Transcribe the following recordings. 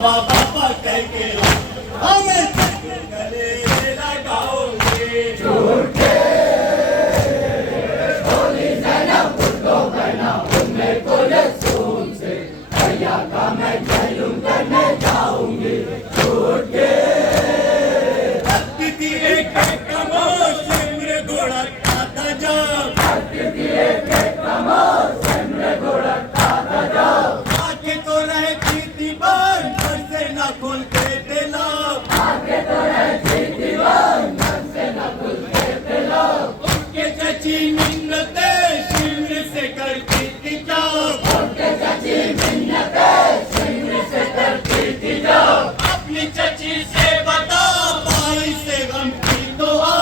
बाबा कह के हमें गले लगाओगे झूठे होली ज़ैनब को बना उनमें कुलसूम से भैया का मैं जलूम करने जाऊंगी झूठे भक्ति एक कमोश सिमर घोड़ा खाता जाओ भक्ति एक कमोश सिमर घोड़ा खाता जाओ आके तो रहती दीवान खुल के दिला आगे तो रहती दीवान मन से न खुल के दिला उनके सच्ची मिन्नते शिमर से करती थी जाओ उनके सच्ची मिन्नते शिमर से करती थी जाओ अपनी चची से बता भाई से गम की दुआ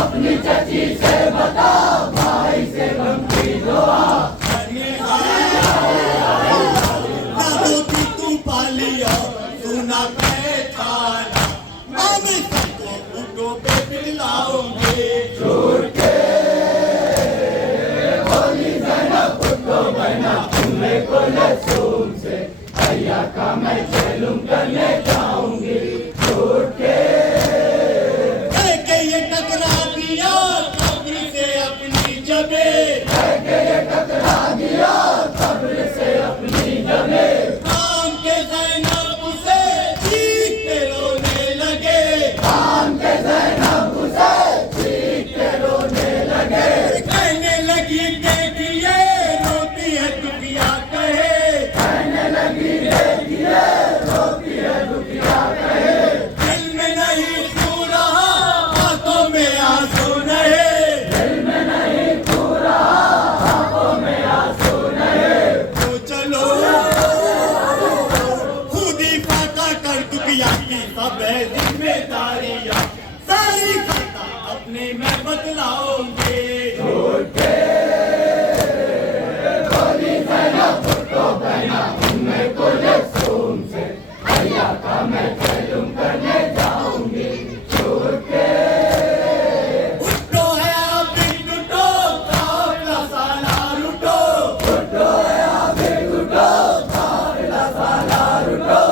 अपनी चची से बता भाई से गम की दुआ दादो की तू पालिया सुना पहचाना हमें सबको फूटों पे पिलाओगे झूठे होली ज़ैनब को बना उनमें कुलसूम से भैया का मैं जलूम करने जाऊंगी झूठे ये टकरा दिया कब्र से अपनी जबे ये टकरा दिया कब्र से अपनी जबे जिम्मेदारियां सारी खाता अपने में बदलाओगे झूठे होली ज़ैनब को बना उनमें कुलसूम से भैया का मैं जलूम करने जाऊंगी झूठे उठो है अभी टूटो काफिला साला लूटो उठो है अभी टूटो काफिला साला लूटो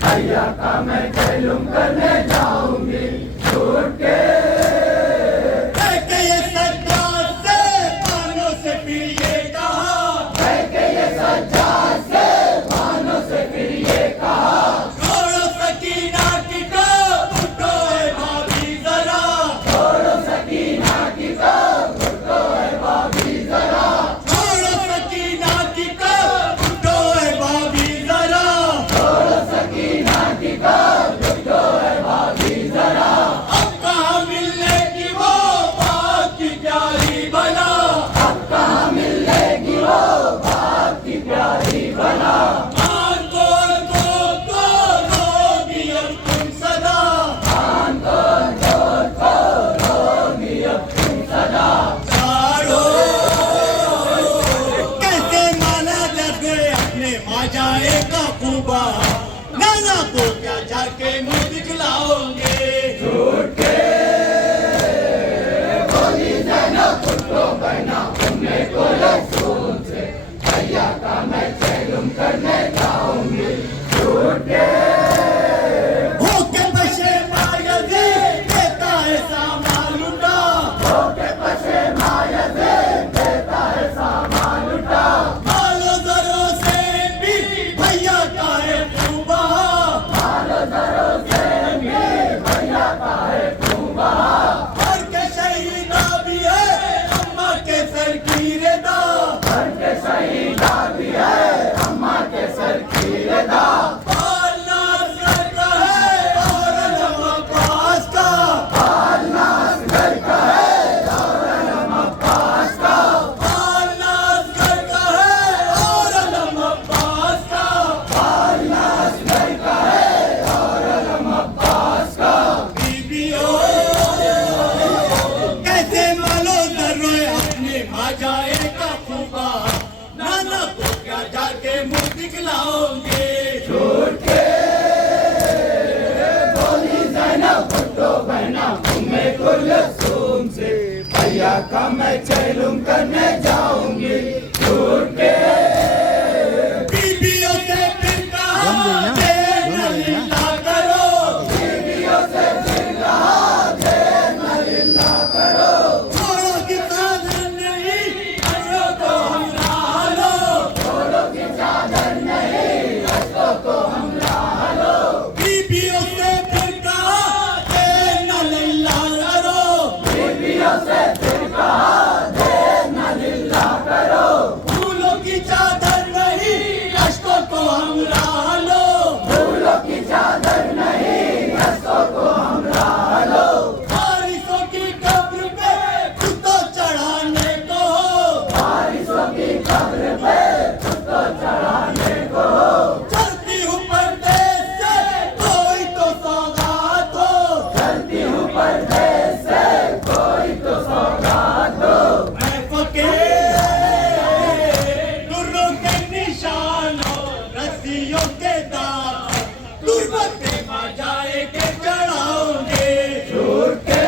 भैया का मैं जलूम करने जाऊंगी झूठे ये सज्जाद से पानों से फिर ये कहा ये सज्जाद से पानों से फिर ये कहा छोड़ो सकीना की को उठो है भाभी जरा छोड़ो सकीना की को उठो है भाभी जरा छोड़ो सकीना की को उठो है भाभी जरा छोड़ो सकीना की को उठो है भाभी जरा अब कहाँ मिलेगी वो बाप की प्यारी बना अब कहाँ मिलेगी वो बाप की प्यारी बना जाएगा खूबा नाना को क्या जाके मुँह दिखलाओगे झूठे होली ज़ैनब को बना उनमें कुलसूम से भैया का मैं जलूम करने जाऊंगी झूठे होके पशे माया दे देता है सामान लुटा होके पशे माया दे देता है सामान लुटा भैया का मैं चैलूम करने जाऊंगी छूट के बीबियों से फिर कहा लीला करो बीबियों से फिर कहा लीला करो छोड़ो की चादर नहीं अशों को हमरा लो छोड़ो की चादर नहीं अशों को हमरा लो बीबियों से फिर कहा लीला करो बीबियों से फूलों की चादर नहीं अश्कों को हमरा लो फूलों की चादर नहीं अश्कों को हमरा लो बारिशों की कब्र पे खुद तो चढ़ाने को बारिशों की कब्र पे खुद तो चढ़ाने को चलती हूँ परदेश से कोई तो सौगात हो चलती हूँ परदेश से कोई तो सौगात हो मैं फकीर रस्सियों के दाग दुर्बते बजाए के चढ़ाओगे छूट के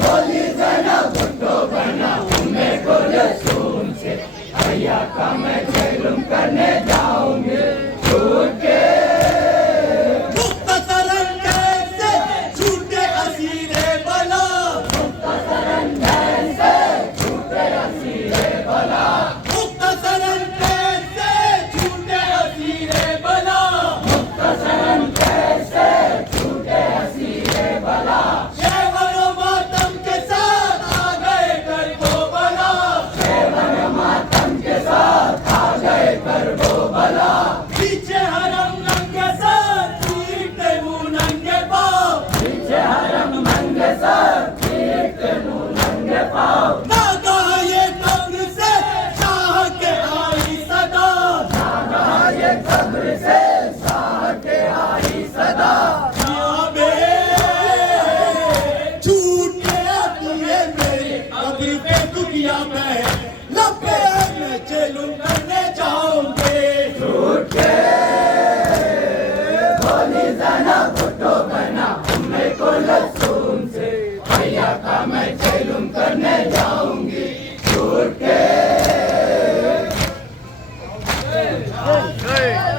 भोली जना भुट्टो बना तुम्हें कुलसूम से भैया का मैं चैलूम करने जाऊंगी छूट के मुख्तसरन कैसे छूटे असीरे बला मुख्तसरन कैसे छूटे असीरे बला मुख्तसरन पीछे हरम नंगे सर पीटते मुंह नंगे पाँव पीछे हरम नंगे सर पीटते मुंह नंगे पाँव ना कहा ये कब्र से शाह के आई सदा ना कहा ये कब्र से शाह के आई सदा छूट गया तुम्हें मेरी कब्र पे दुखिया में लपे मैं चैलूम करने जाऊंगे छूट के भोली जना भुट्टो बना तुम्हें कुलसूम से भैया का मैं चैलूम करने